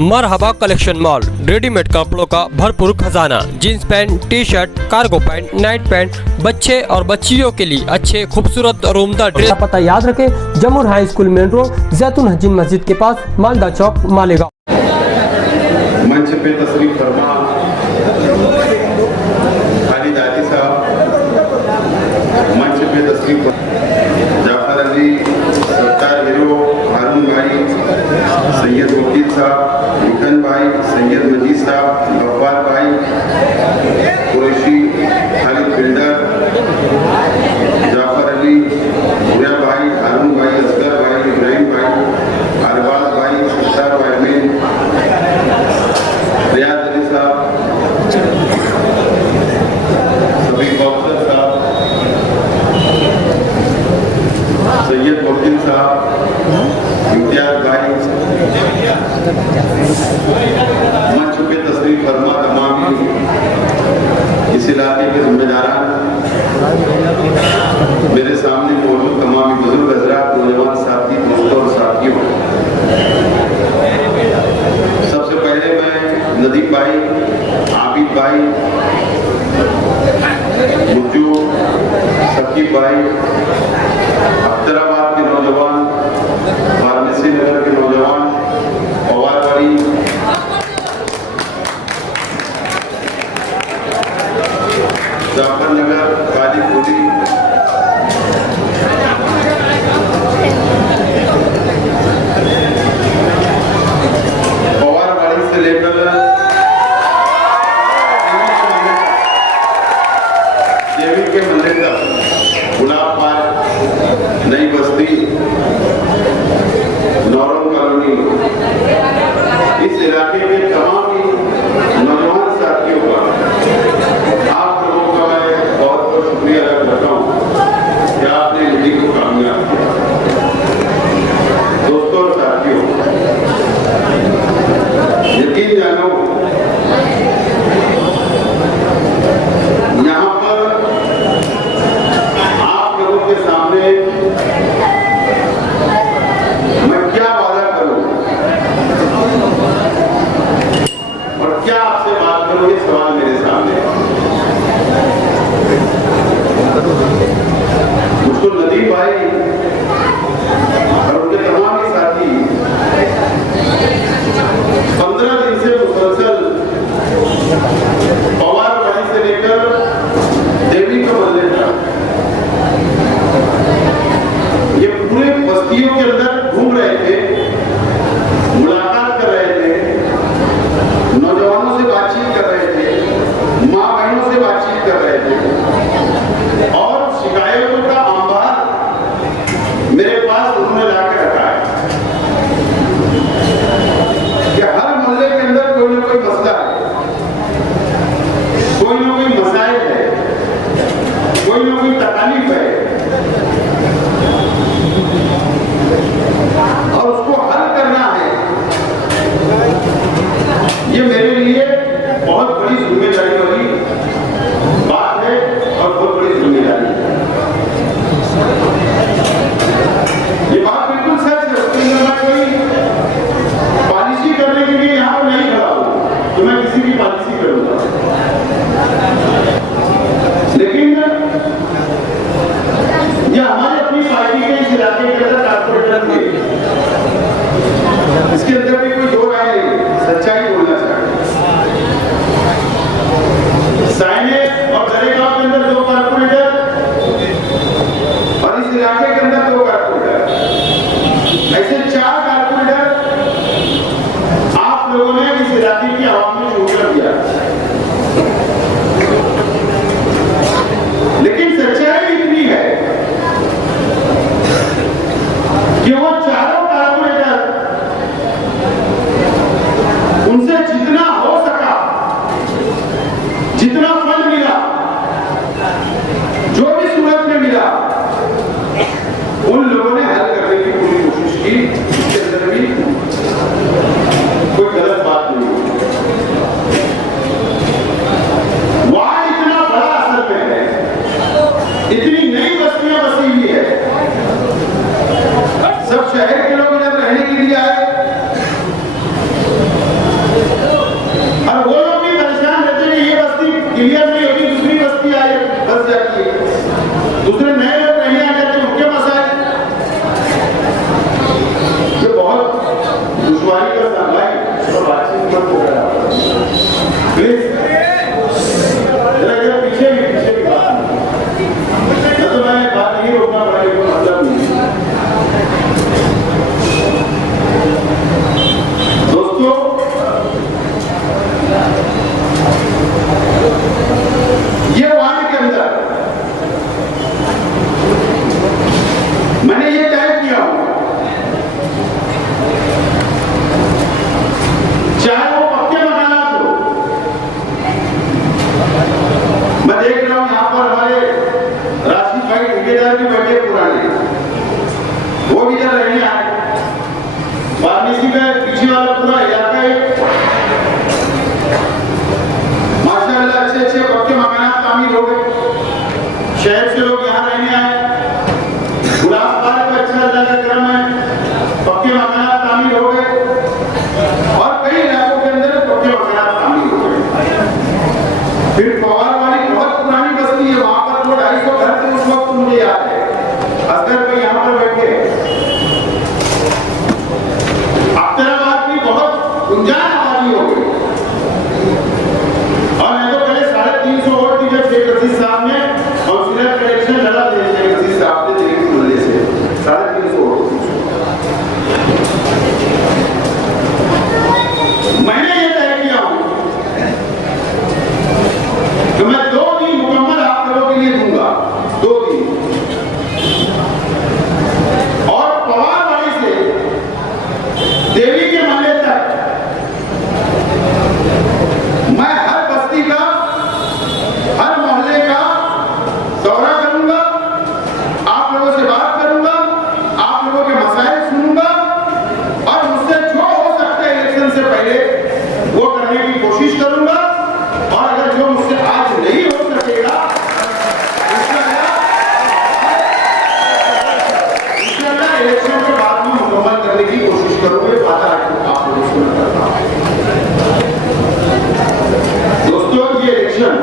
मरहबा collection mall, readymade कपड़ों का भरपूर खजाना, jeans pant, T shirt, cargo pant, night pant, बच्चे और बच्चियों के लिए अच्छे खूबसूरत और उम्दा ड्रेस। पता याद रखें, जमुर हाई स्कूल मेन रोड, जैतून हजीन मस्जिद के पास, मालदा चौक, मालेगांव। मंच पे तशरीफ फरमा खालिद दादी साहब, मंच पे तशरीफ जाफर अली, सत्तार हीरो, हारून भाई, सैयद वकील साहब, मिठन भाई, सैयद मजीद साहब, गफ्फार भाई, कुरैशी, खालिद बिल्डर, जाफर अली, भूया भाई, हारून भाई, असगर भाई, इब्राहिम भाई, अरबाज भाई, सत्तार भाई, अमीन, रियाज अली साहब, सभी बॉक्सर साहब, सैयद वकील साहब, इम्तियाज भाई, मंच पे तशरीफ फरमा तमाम इस इलाके के जिम्मेदारान, मेरे सामने मौजूद तमाम बुजुर्ग हजरात, नौजवान साथी, दोस्तों और साथियों, सबसे पहले मैं नदीम भाई, आबिद भाई, मुज्जू, सकीब भाई, अख्तराबाद के नौजवान, वाराणसी नगर के नौजवान, पवारवाड़ी, जाफरनगर, कालीपुरी, पवारवाड़ी से लेकर देवी के मंदिर तक, गुलाब पार्क, नई बस्ती, नौरंग कॉलोनी, इस इलाके के तमाम ही नौजवान साथियों का आप लोगों का मैं बहुत बहुत शुक्रिया अदा करता हूँ कि आपने मीटिंग को कामयाब किया। दोस्तों और साथियों, यकीन जानो यहाँ पर आप लोगों के सामने मैं क्या वादा करूं और क्या आपसे बात करूं, ये सवाल मेरे सामने है। मुझको नदीम भाई और उनके तमाम ही साथी 15 दिन से मुसलसल पवारवाड़ी से लेकर देवी का मंदिर तक ये पूरे बस्तियों के अंदर घूम रहे थे, मुलाकात कर रहे थे, नौजवानों से बातचीत कर रहे थे, माँ बहनों से बातचीत कर रहे थे और शिकायतों का अंबार मेरे पास उन्होंने लाकर रखा है कि हर मोहल्ले के अंदर कोई ना कोई मसला है, कोई ना कोई मसाइल है, कोई ना कोई तकलीफ है और उसको हल करना है। ये मेरे लिए बहुत बड़ी जिम्मेदारी वाली बात है और बहुत बड़ी जिम्मेदारी है। ये बात बिल्कुल सच है, उसके लिए मैं कोई पॉलिसी करने के लिए यहाँ पर नहीं खड़ा हूँ तो मैं किसी की पॉलिसी करूंगा, लेकिन ये हमारी अपनी पार्टी के इस इलाके के अंदर कारपोरेटर थे, इसके अंदर भी कोई दो राय नहीं, सच्चाई बोलना चाहिए। साइने और दरेगांव के अंदर 2 कारपोरेटर और इस इलाके के अंदर 2 कारपोरेटर, ऐसे 4 कारपोरेटर आप लोगों ने इस इलाके की आवाम में शुरू कर दिया। लेकिन सच्चाई इतनी है कि वो चारों कारपोरेटर, उन मत बोला प्लीज, जरा पीछे की बात नहीं तो मैं बात नहीं रोकना पड़ेगा, मतलब नहीं। दोस्तों, ये वार्ड के अंदर मैंने ये तय किया हूं, चाहे वो पक्के मकानात हो। मैं देख रहा हूं यहां पर हमारे राशिद भाई ठेकेदार भी बैठे पुराने, वो भी इधर रहने आए। वाराणसी में पीछे वाला पूरा इलाका है, माशाअल्लाह अच्छे अच्छे पक्के मकानात तामीर हो गए, शहर से लोग यहाँ रहने आए। गुलाबबाग में अच्छा अल्लाह का करम है, पक्के मकानात तामीर हो गए और कई इलाकों के अंदर पक्के मकानात तामीर हो गए। फिर पवार वाली बहुत पुरानी बस्ती है, वहां पर 250 घर थे उस वक्त, मुझे याद है। असगर भाई यहाँ पर बैठे, अख्तराबाद की बहुत गुंजान आबादी हो गई और मैं तो पहले 350 वोट की जब शेख रशीद साहब ने काउंसिलर का इलेक्शन लड़ा थे, शेख रशीद साहब ने दिल्ली मोहल्ले से 350 वोट। मैंने ये तय किया हूं कि मैं 2 दिन मुकम्मल आप लोगों के लिए दूंगा, 2 दिन। और पवारवाड़ी से देवी के महल तक मैं हर बस्ती का, हर मोहल्ले का दौरा करूंगा, आप लोगों से बात करूंगा, आप लोगों के मसाइल सुनूंगा और मुझसे जो हो सकता है इलेक्शन से पहले वो करने की कोशिश करूंगा। और अगर जो मुझसे आज नहीं हो सकेगा, इंशाअल्लाह इलेक्शन के बाद में मुकम्मल करने की कोशिश करूंगे, वादा आप लोगों से करता हूं। दोस्तों, ये इलेक्शन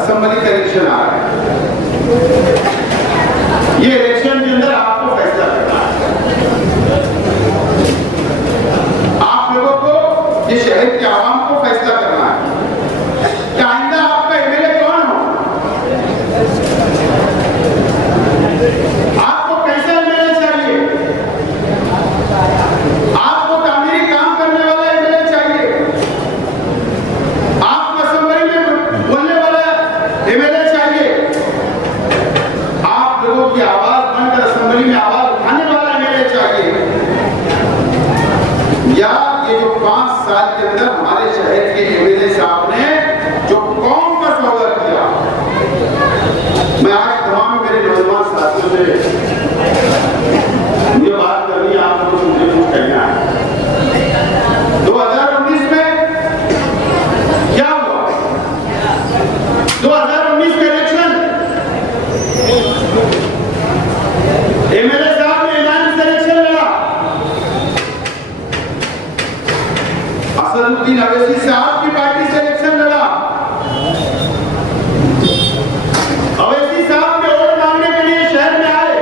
असेंबली का इलेक्शन आ रहा है। ये इलेक्शन के अंदर आपको फैसला करना है, आप लोगों को, ये शहर के आवाम को फैसला करना है कि आइंदा आपका एमएलए कौन हो, आपको कैसा एमएलए चाहिए, आपको तामीरी काम करने वाला एमएलए चाहिए, आपको असेंबली में बोलने वाला एमएलए चाहिए, आप लोगों की आवाज बनकर असेंबली में आवाज उठाने वाला एमएलए चाहिए, या ये जो 5 साल के अंदर हमारे शहर के एमएलए साहब ने जो कौम का सौदा किया। मैं आज तमाम मेरे नौजवान साथियों से मुझे बात करनी है, आप लोगों से मुझे कुछ कहना है। 2019 में क्या हुआ? 2019 का इलेक्शन एमएलए साहब ने ऐलान से इलेक्शन लड़ा, असदुद्दीन अवैसी साहब की पार्टी से इलेक्शन लड़ा। अवैसी साहब के वोट मांगने के लिए शहर में आए,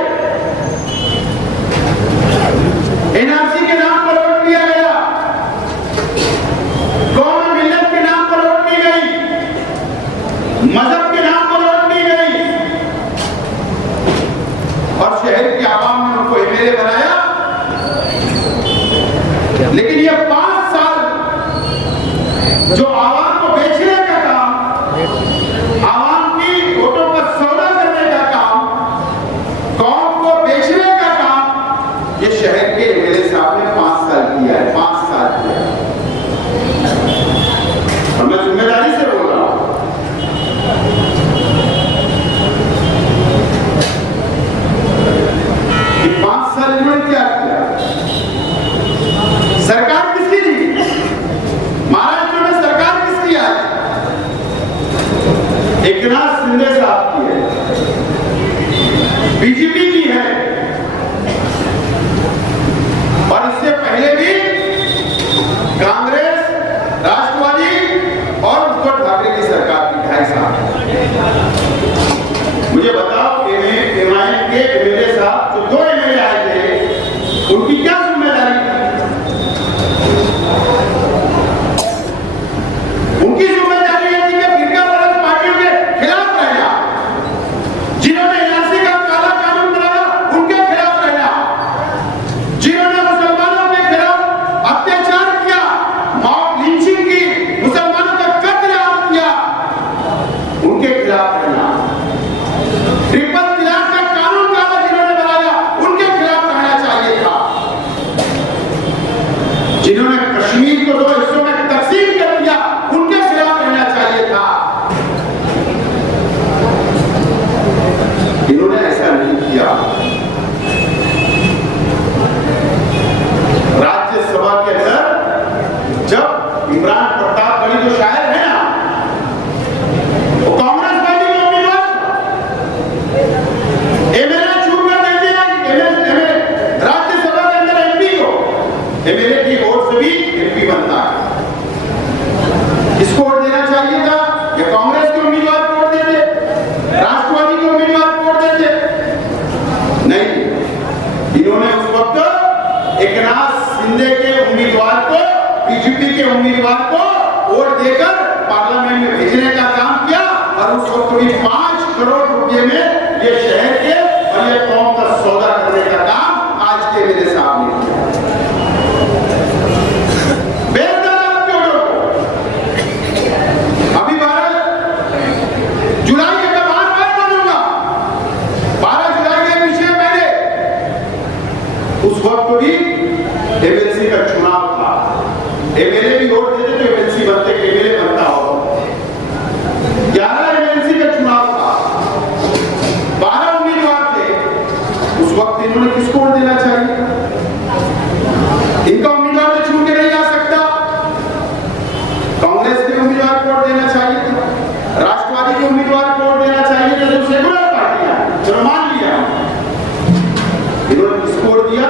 एनआरसी के नाम पर वोट दिया गया, कौम मिल्लत के नाम पर वोट दी गई, मजहब के नाम पर वोट दी गई और शहर के आवाम ने उनको एमएलए बनाया। लेकिन ये 5 साल जो आवाम को बेचने का काम, आवाम की वोटों का सौदा करने का काम, कौम को बेचने का काम, ये शहर के एमएलए साहब ने 5 साल किया है, 5 साल किया है। और मैं जिम्मेदारी से बोल रहा हूं, कि 5 साल इन्होंने क्या किया? सरकार किसकी थी? महाराष्ट्र में सरकार किसकी है? एकनाथ शिंदे साहब की है, बीजेपी की है और इससे पहले भी कांग्रेस, राष्ट्रवादी और उद्धव ठाकरे की सरकार की 2.5 साल। मुझे बताओ, एमआईएम के एमएलए साहब जो 2 एमएलए आए थे, उनकी क्या जिम्मेदारी थी? कश्मीर को 2 हिस्सों में तकसीम कर दिया, उनके खिलाफ रहना चाहिए था। इन्होंने ऐसा नहीं किया। राज्यसभा के अंदर जब इमरान प्रताप गढ़ी जो शायर है ना, वो कांग्रेस पार्टी के उम्मीदवार एमएलए चुनकर दे दिया, राज्यसभा के अंदर एमपी को, एमएलए की वोट से भी एमपी बनता है। किसको वोट देना चाहिए था? या कांग्रेस के उम्मीदवार को वोट देते, राष्ट्रवादी के उम्मीदवार को वोट देते? नहीं, इन्होंने उस वक्त एकनाथ शिंदे के उम्मीदवार को, बीजेपी के उम्मीदवार को वोट देकर पार्लियामेंट में भेजने का काम किया। और उस वक्त भी 5 करोड़ रुपए में ये शहर के और ये कौम का सौदा करने का काम आज के मेरे सामने किया। अभी 12 जुलाई के बाद मैं बोलूंगा, 12 जुलाई के पिछले महीने उस वक्त भी एमएलसी का चुनाव था। एमएलए भी वोट देते तो एमएलसी बनते, एमएलए बनता हो। 11 एमएलसी का चुनाव था, 12 उम्मीदवार थे। उस वक्त इन्होंने किसको वोट देना चाहिए? इनका उम्मीदवार तो चुन के नहीं आ सकता, कांग्रेस के उम्मीदवार को वोट देना चाहिए था, राष्ट्रवादी के उम्मीदवार को वोट देना चाहिए था, जो सेकुलर पार्टियां, चलो मान लिया। इन्होंने किसको वोट दिया?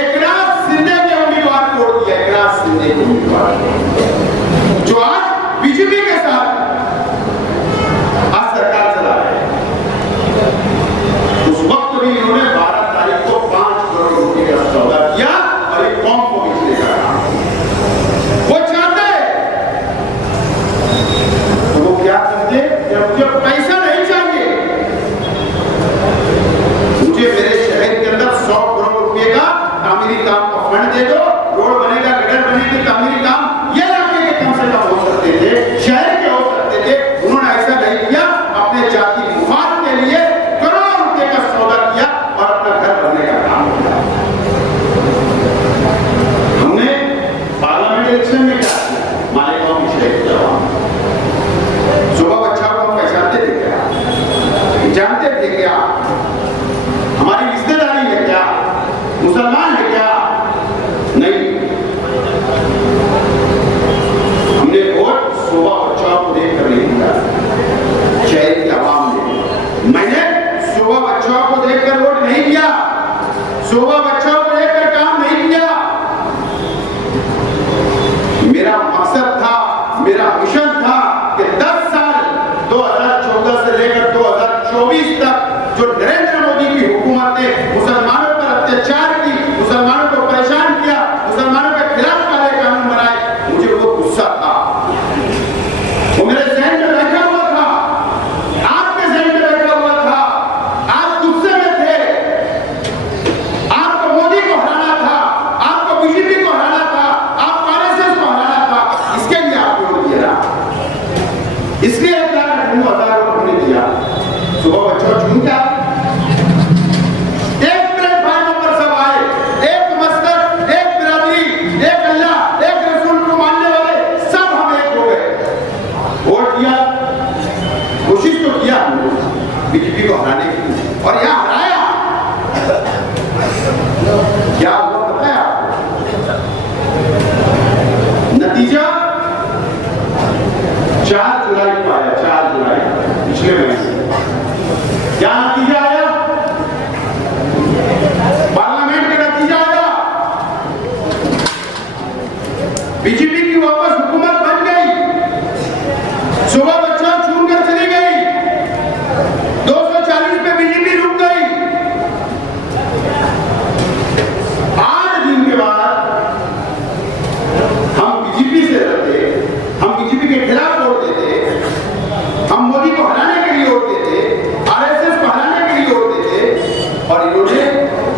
एकनाथ शिंदे के उम्मीदवार को वोट दिया, एकनाथ शिंदे के उम्मीदवार, जो आज बीजेपी के साथ आज सरकार चला रहे हैं। उस वक्त भी इन्होंने 12 तारीख को 5 करोड़ रुपए का सौदा किया और एक कौम को बेचने का काम। वो चाहते तो वो क्या करते? मुझे पैसा नहीं चाहिए, मुझे मेरे शहर के अंदर 100 करोड़ रुपए का तामीरी काम का फंड दे दो, रोड बनेगा, गटर बनेगी, तामीरी काम ये इलाके के कम से कम हो सकते थे, शहर के हो सकते थे। उन्होंने ऐसा नहीं किया, अपने जाति मुफाद के लिए करोड़ों रुपए का सौदा किया और अपना घर बनने का काम किया। हमने पार्लियामेंट इलेक्शन में क्या किया? मालेगांव की शहर किया, सुबह बच्चा को हम पहचानते थे क्या? जानते थे क्या? हमारी रिश्तेदारी है क्या? मुसलमान है क्या? नहीं। हमने वोट सुबह बच्चों को देखकर नहीं दिया, शहर की आवाम ने। मैंने सुबह बच्चों को देखकर वोट नहीं दिया, सुबह बच्चों को देखकर काम नहीं किया। मेरा मकसद था, मेरा मिशन था कि 10 साल 2014 से लेकर 2024 तक जो नरेंद्र मोदी की हुकूमत ने मुसलमानों पर अत्याचार की, मुसलमानों को परेशान किया, मुसलमानों के खिलाफ काले कानून बनाए, मुझे वो गुस्सा था, वो मेरे जहन में बैठा हुआ था, आपके जहन में बैठा हुआ था। आप गुस्से में थे, आपको मोदी को हराना था, आपको बीजेपी को हराना था, आपको आरएसएस को हराना था, इसके लिए आप वोट दिया, इसलिए 1000 वोट हमने दिया। सुबह बच्चों चुन क्या? एक प्लेटफॉर्म पर सब आए, एक मस्जिद, एक बिरादरी, एक अल्लाह, एक रसूल को मानने वाले सब हम एक हो गए। वोट दिया, कोशिश तो किया हमने बीजेपी को हराने की, और यहां हराया। क्या हुआ पता है आपको? नतीजा 4 जुलाई को आया, 4 जुलाई पिछले महीने। क्या नतीजा आया? पार्लियामेंट का नतीजा आया, बीजेपी की वापस हुकूमत बन गई। सुबह बच्चा चुनकर चली गई, 240 पे बीजेपी रुक गई। 8 दिन के बाद हम बीजेपी से लड़ते, हम बीजेपी के खिलाफ वोट देते, हम मोदी को हराने के लिए वोट देते, आरएसएस को हराने के लिए वोट देते, और इन्होंने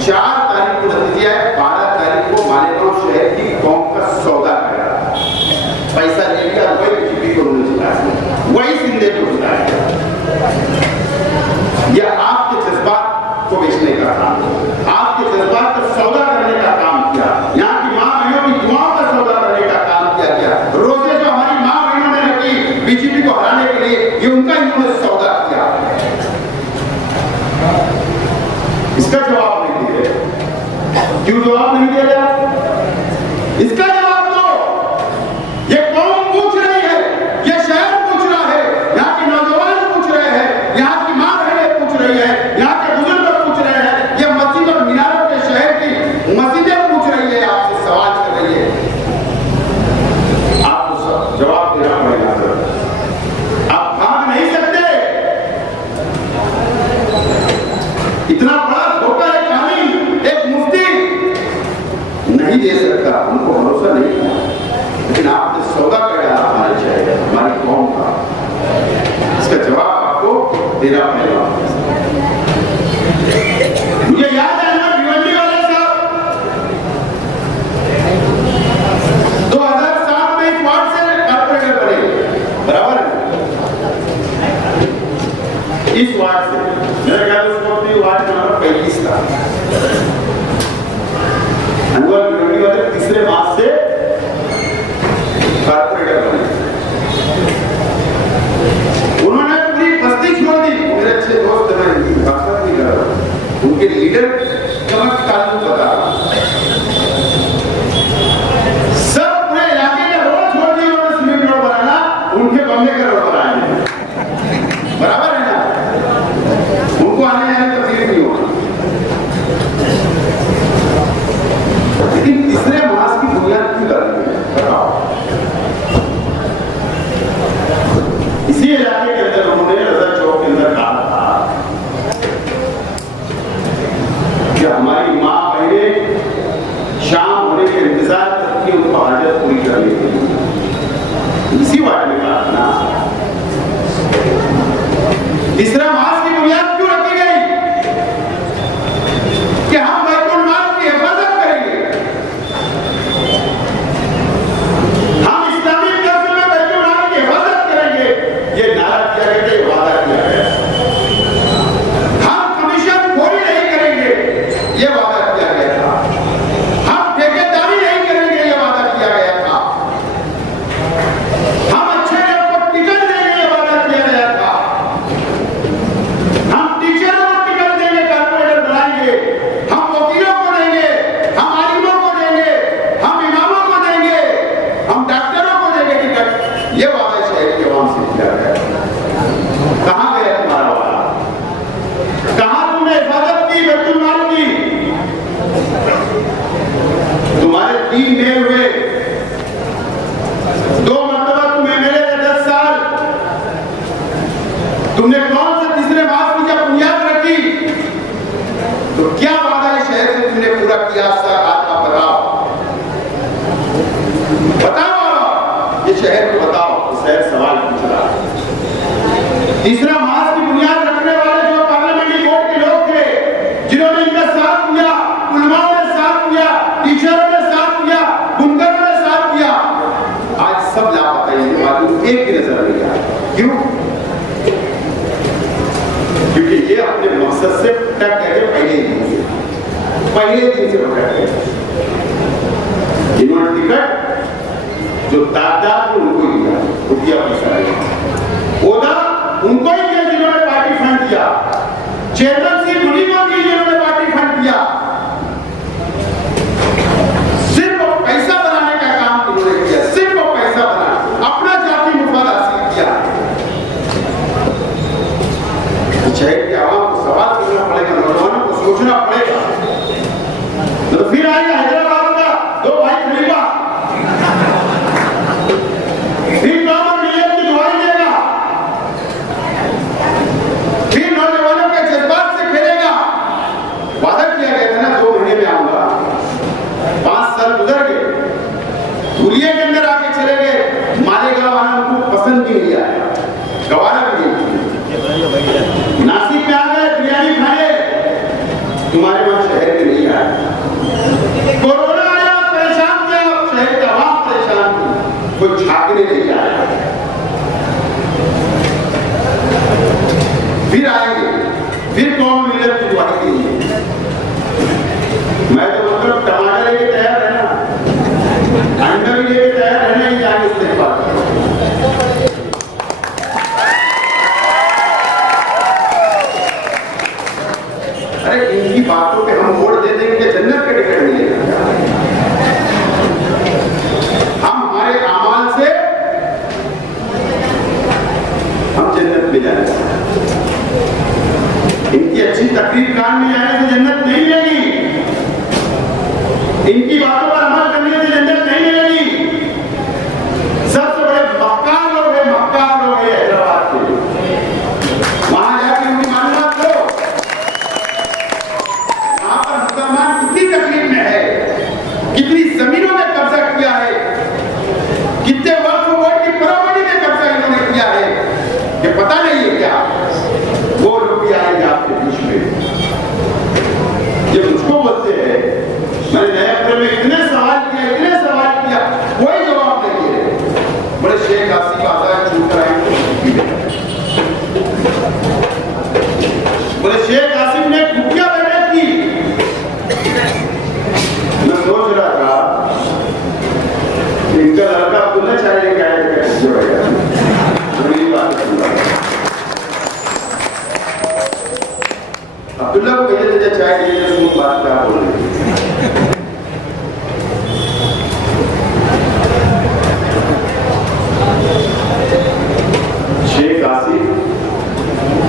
4 तारीख को नतीजा है, 12 तारीख को मालेगांव शहर की कौम का सौदा किया, पैसा ले लिया, वही बीजेपी को उन्होंने जिताया, वही शिंदे को जिताया। यह आपके जज्बात को बेचने का काम, आपके जज्बात का सौदा करने का काम किया, यहाँ की मां बहनों की दुआओं का सौदा करने का इसका जवाब दो। ये कौम पूछ रही है, ये शहर पूछ रहा है, यहाँ के नौजवान पूछ रहे हैं, यहाँ की माँ बहनें पूछ रही है, यहाँ के बुजुर्ग पूछ रहे हैं, ये मस्जिद और मीनारों के शहर की मस्जिदें पूछ रही है, आपसे सवाल कर रही है। आपको जवाब देना पड़ेगा सर। आप भाग नहीं सकते। इतना बड़ा धोखा है, कहानी एक मुफ्ती नहीं दे सकता, उनको भरोसा नहीं था, लेकिन आपने सौदा कर डाला हमारे शहर, हमारी कौम का। इसका जवाब आपको देना पड़ेगा। मुझे याद है ना भिवंडी वाले साहब 2007 में इस वार्ड से कारपोरेटर बने, बराबर है? इस वार्ड से मेरा ख्याल उस वक्त वार्ड नंबर 35 था। अनवर भिवंडी वाले तीसरे मास से कारपोरेटर बने। उन्होंने पूरी बस्ती छोड़ दी। मेरे अच्छे दोस्त हैं, बात नहीं कर रहा, उनके लीडर का मैं ताल्लुक बता रहा हूं। सब पूरे इलाके के रोड छोड़ दिए उन्होंने, सीमेंट रोड बनाना, उनके बंगले का रोड बनाया, बराबर है ना? उनको आने जाने तकलीफ नहीं होगा। लेकिन तीसरे मास की बुनियाद क्यों डाली है बताओ? इसी इलाके के अंदर उन्होंने रजा चौक के अंदर कहा था कि हमारी माँ बहनें शाम होने के इंतजार करके उनको हाजत पूरी कर लेती हैं। इसी वार्ड में कहा था ना। तीसरा मास की बुनियाद क्यों रखी गई? कि हम बैतुल माल की हिफाजत करेंगे, हम इस्लामी कर्ज में बैतुल माल की हिफाजत करेंगे। ये नारा किया गया था, ये वादा किया गया। हम कमीशन खोरी नहीं करेंगे, ये वादा किया गया था। हम ठेकेदारी नहीं करेंगे, ये वादा किया गया था। हम अच्छे लोगों को टिकट देंगे, ये वादा किया गया था। हम टीचरों को टिकट देंगे, कारपोरेटर बनाएंगे, हम वकीलों को देंगे, हम आलिमों को देंगे, हम इमामों को देंगे, हम डॉक्टरों को देंगे टिकट। ये वादा शहर की आवाम से किया गया। कहां गया तुम्हारा वादा? कहां तुमने हिफाजत की बैतुल माल की? तुम्हारे 3 मेल हुए, 2 मरतबा तुम एमएलए थे 10 साल। तुमने कौन से तीसरे मास की जब बुनियाद रखी तो क्या वादा है शहर से तुमने पूरा किया? सर आप बताओ, बताओ ये शहर को बताओ। शहर सवाल पूछ रहा है। तीसरा मास की बुनियाद रखने वाले जो पार्लियामेंट्री बोर्ड के लोग थे, जिन्होंने इनका साथ दिया, उलमाओं ने साथ दिया, टीचरों ने साथ दिया, बुनकरों ने साथ दिया, आज सब लापता है। एक की नजर नहीं आया। क्यों? क्योंकि ये अपने मकसद से टक गए पहले दिन से भटक गए। इन्होंने टिकट जो तादाद में उनको ही दिया, रुपया पैसा नहीं, ओदा उनको ही दिया जिन्होंने पार्टी फंड दिया, चेयरमैनशिप उन्हीं को दी जिन्होंने पार्टी फंड दिया। सिर्फ पैसा बनाने का काम इन्होंने किया, सिर्फ पैसा बना, अपना जाति मुफाद हासिल किया। शहर के आवाम को सवाल करना पड़ेगा, नौजवानों को सोचना पड़ेगा। तो फिर आएगा हैदराबाद का 2 भाई खलीफा, फिर कामर मिलियत की दुआई देगा, फिर नौजवानों के जज्बात से खेलेगा। वादा किया गया था ना 2 महीने में आऊंगा, 5 साल गुजर गए, धुलिये के अंदर आके चले गए। मालेगांव आना उनको पसंद भी नहीं आया, गवारा भी नहीं। नासिक में आ गए बिरयानी खाने, तुम्हारे वहां शहर में नहीं आया। कोरोना आया, परेशान किया, शहर का आवाम परेशान थी, कोई झांकने नहीं आया। फिर आएंगे, फिर कौन मिलत की दुआ कीजिए। मैं तो मतलब टमाटर लेके तैयार रहना, अंडा भी लेके तैयार रहना, ही जाएंगे इस्तेमाल। अरे इनकी बातों पे हम वोट दे देंगे, जन्नत के टिकट मिलेगा। शेख आसिफ आजाद छूट कर आएंगे। बोले शेख आसिफ ने खुफिया बैठक की। मैं सोच रहा था इनका लड़का अब्दुल्ला चाय लेके आया जो मेरी बात सुन रहा अब्दुल्ला को कहिए जैसे चाय लेके सुन बात क्या बोल रही शेख आसिफ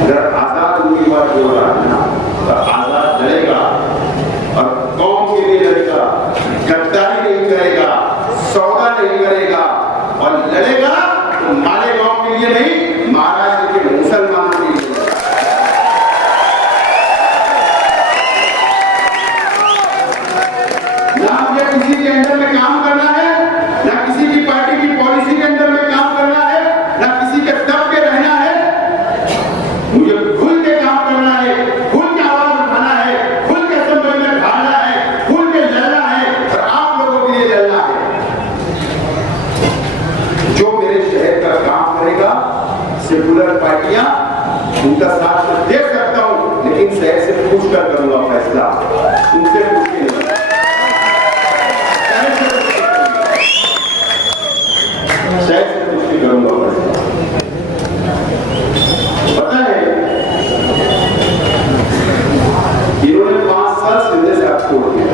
अगर आजाद उनकी बात बोल रहा है ना तो आजाद लड़ेगा और कौम के लिए लड़ेगा, गद्दारी नहीं करेगा, सौदा नहीं करेगा और लड़ेगा तो माले गांव के लिए नहीं, महाराष्ट्र के मुसलमानों के लिए। ना मुझे किसी के अंदर में काम करना है, ना किसी की पार्टी की पॉलिसी के अंदर में काम करना है, ना किसी के दब के रहना है। मुझे खुल के काम करना है, खुल के आवाज उठाना है, खुल के संबंध में ढालना है, खुल के लड़ना है और आप लोगों के लिए लड़ना है। जो मेरे शहर का काम करेगा, सेकुलर पार्टियां उनका साथ तो दे सकता हूं, लेकिन शहर से पूछ कर करूंगा फैसला, उनसे पूछ के नहीं। शहर से पूछ के करूंगा फैसला। पता है इन्होंने 5 साल सिंधे से आप छोड़ दिया,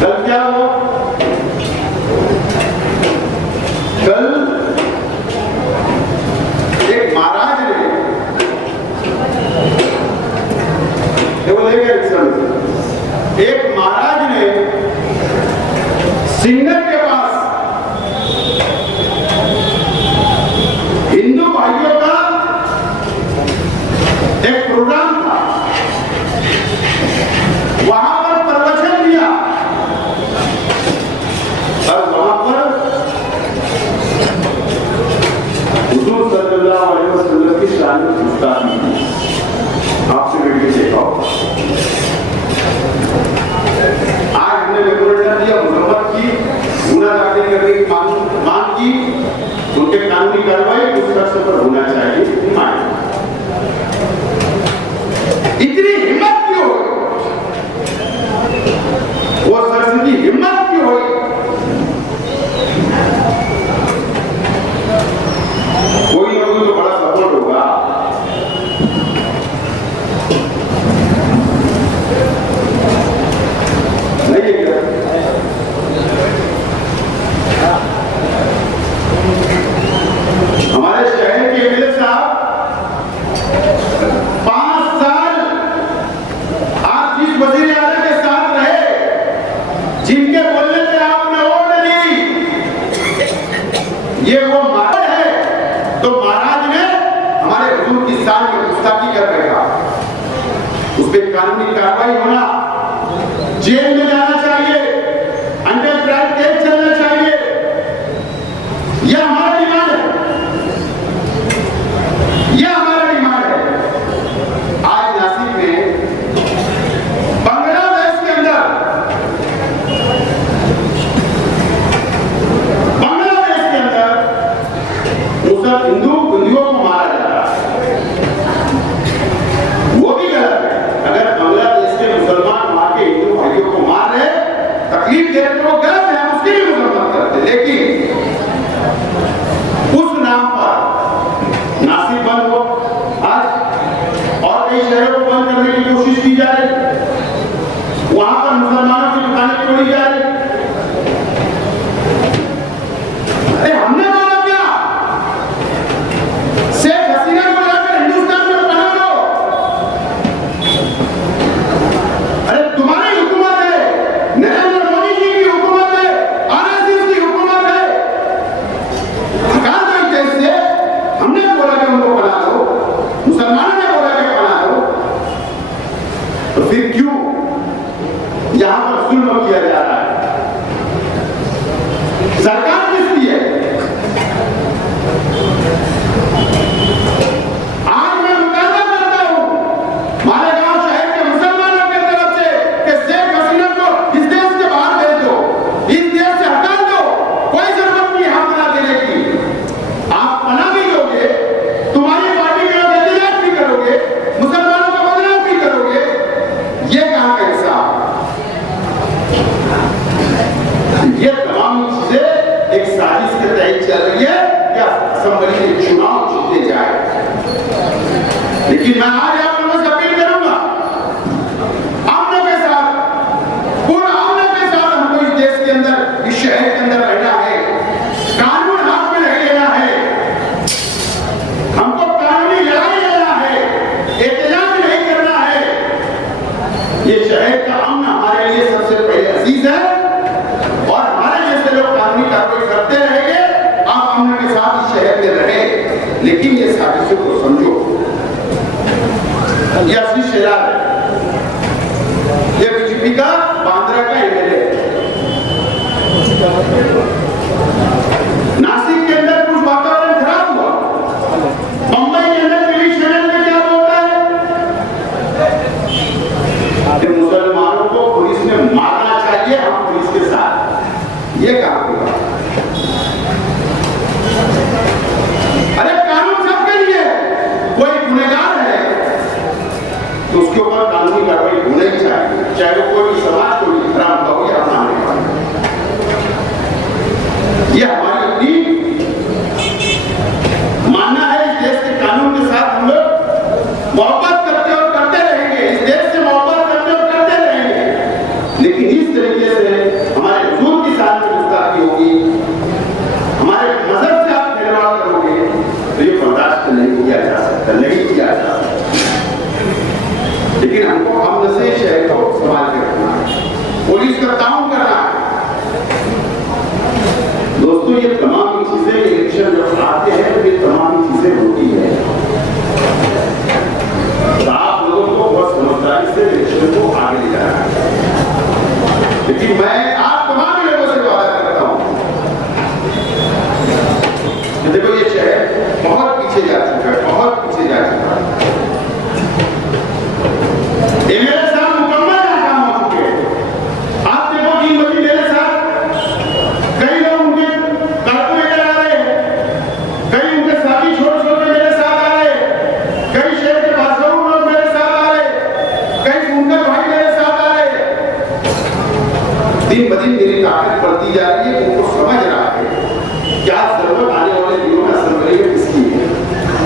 कल क्या हुआ? कल एक महाराज ने एक महाराज ने सिंगर के पास हिंदू भाइयों का एक प्रोग्राम था, वहां पर प्रवचन दिया और वहां पर हुजूर सल्लल्लाहु अलैहि वसल्लम की शान में गुस्ताखी की। आपसे वीडियो देखा आज हमने मेमोरेंडम दिया, मुहम्मद की गुनाह दाखिल करने की मांग की, उनके कानूनी कार्रवाई उस शख्स पर होना चाहिए। इतनी हिम्मत क्यों हुई? वो शख्स की हिम्मत क्यों हुई? कोई ना कोई तो बड़ा सपोर्ट होगा। नहीं क्या हमारे शहर के एमएलए साहब 5 साल आप जिस वजीर आजम के साथ रहे, जिनके बोलने से आपने वोट दी, ये वो महाराज है। तो महाराज ने हमारे हुजूर की शान में गुस्ताखी कर बैठा, उस पर कानूनी कार्रवाई होना, जेल में जाना चाहिए, अंडर ट्रायल केस चलना चाहिए। यह हमारा डिमांड है, यह हमारा डिमांड है। आज नासिक में बांग्लादेश के अंदर मुसलमान हिंदुओं को मारा जा रहा है, वो भी गलत है। अगर बांग्लादेश के मुसलमान वहां के हिंदू भाइयों को मार रहे, तकलीफ दे रहे, तो वो गलत है, उसके लिए मुसलमान करते। लेकिन उस नाम पर नासिक बंद हो आज और कई शहरों को बंद करने की कोशिश की जा रही, वहां पर मुसलमानों की दुकानें तोड़ी जा रही। अरे हमने बोला क्या? शेख हसीना को लाकर हिंदुस्तान में बना लो। अरे तुम्हारी हुकूमत है, नरेंद्र मोदी जी की हुकूमत है, आरएसएस की हुकूमत है। हटा दो इस देश से। हमने बोला कि उनको बना लो, मुसलमानों ने बोला कि बना लो, तो फिर क्यों यहां पर जुल्म किया जा रहा है? सरकार किसकी है? आज मैं मुकाबला करता हूं मालेगांव शहर के मुसलमानों की तरफ से कि शेख हसीना को इस देश से बाहर भेज दो। इस देश लेकिन मैं आज आप लोगों से अपील करूंगा, अमन के साथ, पूरा अमन के साथ हमको इस देश के अंदर, इस शहर के अंदर रहना है, कानून हाथ में नहीं लेना है, हमको कानूनी लड़ाई लड़ना है, एहतजाज नहीं करना है। ये शहर का अमन हमारे लिए सबसे बड़ी अजीज है और हमारे जैसे लोग कानूनी कार्रवाई करते रहेंगे, आप अमन के साथ इस शहर में रहे। लेकिन ये साजिशों को समझो, ये असली शराब है। ये बीजेपी का बांद्रा का एमएलए है। नासिक के अंदर कुछ वातावरण खराब हुआ, मुंबई के अंदर पुलिस चैनल में क्या बोलता है कि मुसलमानों को पुलिस ने मारना चाहिए, हम पुलिस के साथ। ये काम होगा। अरे कानून सबके लिए, कोई गुनहगार है तो उसके ऊपर कानूनी कार्रवाई होनी चाहिए, चाहे वो कोई समाज को हराम का हो या अपनाने का। ये हमारी अपनी मानना है। इस देश के कानून के साथ हम लोग मोहब्बत करते और करते रहेंगे, इस देश से मोहब्बत करते और करते रहेंगे। लेकिन इस तरीके से हमारे हुजूर की शान में गुस्ताखी होगी, हमारे मजहब से आप खिलवाड़ करोगे तो ये बर्दाश्त नहीं किया जा सकता, नहीं किया जा सकता। लेकिन हमको अमन से शहर को संभाल के रखना है, पुलिस का काम करना है। दोस्तों, ये तमाम चीजें इलेक्शन जब आते हैं तो ये तमाम चीजें होती है। तो आप लोगों को बहुत समझदारी से इलेक्शन को आगे ले जाना है। लेकिन मैं आप तमाम लोगों से वादा करता हूं, देखो ये शहर बहुत पीछे जा चुका है, बहुत पीछे जा चुका है। मेरे साथ मुकम्मल नाकाम हो चुके हैं। आप देखो 3 बजे मेरे साथ कई लोग उनके कारतून लेकर आ रहे हैं, कई उनके साथी छोटे छोटे मेरे साथ आ रहे हैं, कई शहर के बादशाह लोग मेरे साथ आ रहे हैं, कई उनके भाई मेरे साथ आ रहे हैं। दिन ब दिन मेरी ताकत बढ़ती जा रही है। उनको समझ रहा है क्या जरूरत आने वाले दिनों में असेंबली में किसकी है,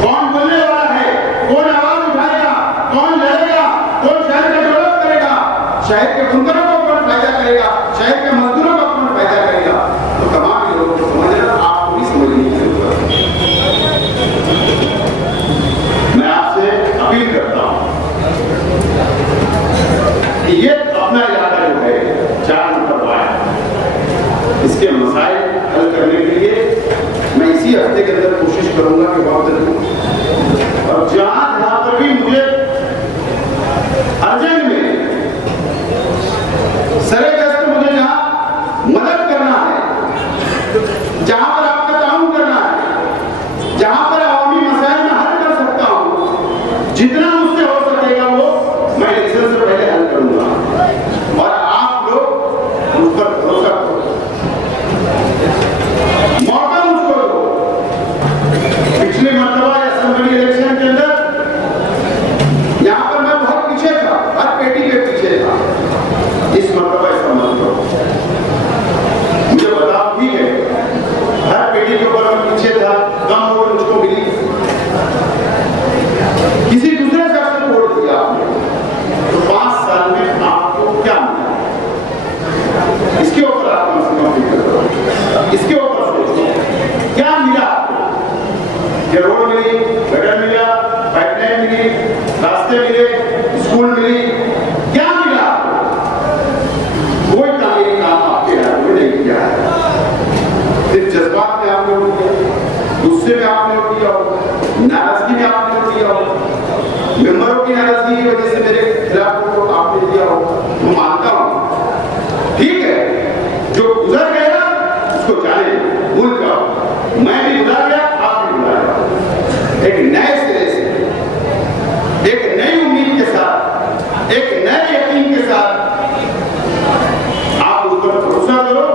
कौन बोलने वाला है, कौन आवाज उठाएगा, कौन लड़ेगा, कौन शहर का डेवलप करेगा, शहर के बुनकरों को कौन फायदा करेगा, शहर के मजदूरों को कौन फायदा करेगा। तो तमाम लोगों को समझना, आपको भी समझने की जरूरत है। मैं आपसे अपील करता हूं कि ये अपना इलाका जो है 4 नंबर वार्ड, इसके मसाइल हल करने के लिए मैं इसी हफ्ते के अंदर कोशिश करूंगा कि वक्त दूं। और जहां पर भी मुझे अर्जेंट में सरेगस्त मुझे जहां मदद करना है, जहां पर आपका ताउन करना है, जहां पर अवामी मसाइल में हल कर सकता हूं, जितना मुझसे हो सकेगा वो मैं इलेक्शन से पहले हल करूंगा। और आप लोग उस पर भरोसा करो, मौका मुझको दो। पिछले मरतबा असेंबली इलेक्शन के अंदर यहां पर मैं बहुत पीछे था, हर पेटी पे पीछे था। इस मरतबा ऐसा मत करो। मुझे बताओ, ठीक है, हर पेटी के ऊपर मैं पीछे था, कम वोट मुझको मिली, किसी दूसरे शख्स को वोट दिया आपने, तो 5 साल में आपको क्या मिला? इसके ऊपर आप कम से कम फिक्र करो, इसके ऊपर सोचो क्या मिला आपको। ये रोड मिली, गटर मिला, पाइपलाइन मिली, रास्ते मिले, स्कूल मिली, क्या मिला आपको? कोई कानूनी काम आपके राज्य में नहीं किया है। सिर्फ जज्बात में आपने वोट दिया, गुस्से में आपने वोट दिया, नाराजगी में आपने वोट दिया, मेंबरों की नाराजगी की वजह से मेरे खिलाफ वोट आपने दिया हो, मैं मानता हूं। ठीक है, जो गुजर गया उसको जाने भूल जाओ। मैं भी गुजर गया, आप भी गुजर गया। एक नए सिरे से, एक नई उम्मीद के साथ, एक नए यकीन के साथ आप उस पर भरोसा करो।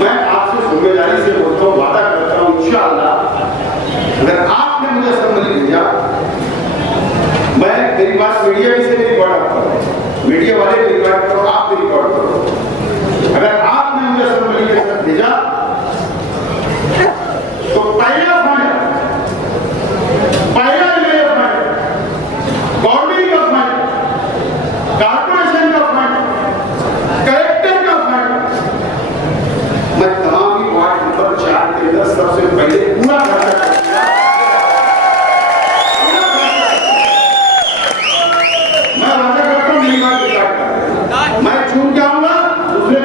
मैं आपसे जिम्मेदारी से बोलता हूँ, वादा करता हूँ, इंशाअल्लाह अगर आपने मुझे असेंबली भेजा, मैं मेरी बात मीडिया से भी रिकॉर्ड करो, मीडिया वाले भी रिकॉर्ड करो, आप भी रिकॉर्ड करो। अगर आपने मुझे असेंबली में भेजा तो पहला फंड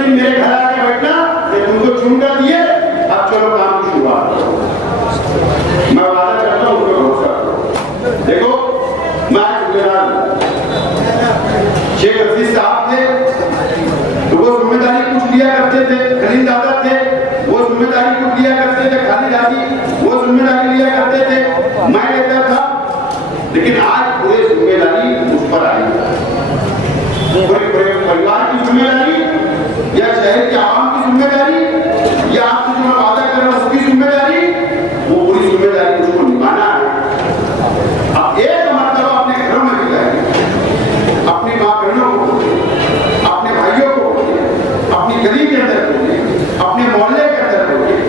दिन मेरे घर आके बैठना कि तुमको चुन कर दिए, अब चलो काम की शुरुआत करो। मैं वादा करता हूँ, उनको भरोसा करो। देखो मैं आज जिम्मेदार हूँ। शेख रशीद साहब थे तो वो जिम्मेदारी कुछ लिया करते थे, खलील दादा थे वो जिम्मेदारी कुछ लिया करते थे, खाली दादी वो जिम्मेदारी लिया करते थे, मैं लेता था। लेकिन आज पूरी जिम्मेदारी मुझ पर आई, पूरे परिवार की जिम्मेदारी या शहर के आवाम की जिम्मेदारी या आपसे जो मैं वादा कर रहा हूं उसकी जिम्मेदारी, वो पूरी जिम्मेदारी मुझको निभाना है। अब एक मरतबा अपने घरों में भी जाएंगे, अपनी माँ बहनों को, अपने भाइयों को, अपनी गली के अंदर बोलिए, अपने मोहल्ले के अंदर बोलिए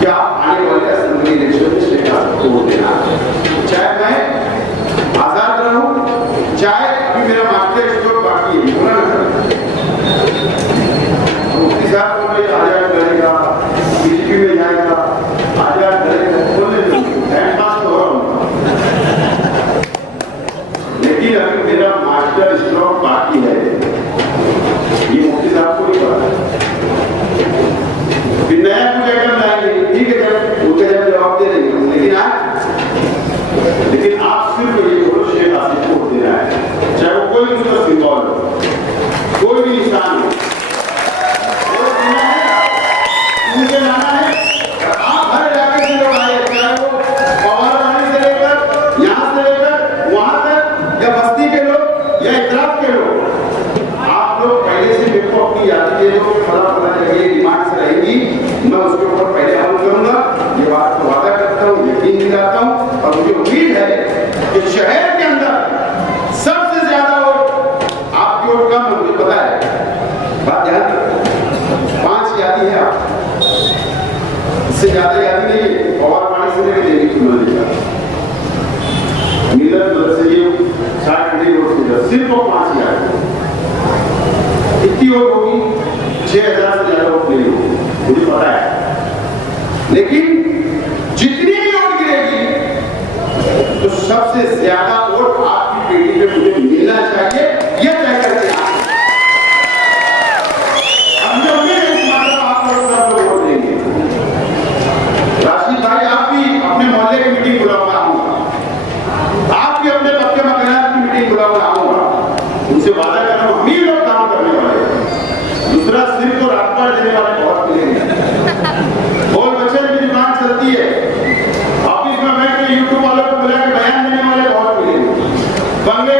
कि आप आने वाले असेंबली इलेक्शन में शिकायत को देना, चाहे मैं आजाद रहूं, चाहे अभी मेरा मास्टर स्ट्रोक बाकी है, बोला ना मुफ्ती साहब को मैं आजाद करेगा, बीजेपी में जाएगा, आजाद करेगा, बोलने दो, टाइम पास तो हो रहा हूँ। लेकिन अभी मेरा मास्टर स्ट्रोक बाकी है, ये मुफ्ती साहब को नहीं पता। फिर नया कुछ आइटम लाएंगे, ठीक है सर, उसके जवाब दे देंगे, लेकिन आप सिर्फ ये बोलो शेख आसिफ को वोट देना है, चाहे वो कोई भी उसका सिंबल हो, कोई भी निशान हो, वोट देना है, मुझे लाना है। आप हर इलाके से लोग आए, चाहे वो पवारानी से लेकर यहाँ से लेकर वहां तक, या बस्ती के लोग या इतराफ के लोग, आप लोग पहले से मेरे को अपनी यादी दे दो, फला फला जगह डिमांड से रहेगी, मैं उसके ऊपर पहले अमल करूंगा। ये बात को वादा करता हूँ, यकीन दिलाता हूँ, और मुझे उम्मीद है कि शहर के अंदर सबसे ज्यादा वोट आपकी वोट कम है, मुझे पता है। बात ध्यान रखो, 5 यादी है आप, इससे ज्यादा यादी नहीं है। और पानी से लेकर देवी चुना देगा मिलत मतलब से ये 60 वोट से सिर्फ वो 5 यादी, इतनी वोट होगी 6000 से ज्यादा वोट नहीं होगी, मुझे पता है। लेकिन जितनी भी वोट गिरेगी तो सबसे ज्यादा वोट आपकी पेटी पे मुझे मिलना चाहिए, ये तय करके हमने उम्मीद है आप लोग सब लोग वोट देंगे। राशिद भाई, आप भी अपने मोहल्ले की मीटिंग बुलाऊंगा, आऊंगा, आप भी अपने पक्के मकानात की मीटिंग बुलाऊंगा, आऊंगा, उनसे वादा कर रहा हूं हम ही लोग काम करने वाले हैं। दूसरा सिर्फ को रात भर देने वाले बहुत मिलेंगे, बोल बच्चन की दुकान चलती है, ऑफिस में बैठ के यूट्यूब वालों को बुला के बयान देने वाले बहुत मिलेंगे, बंगले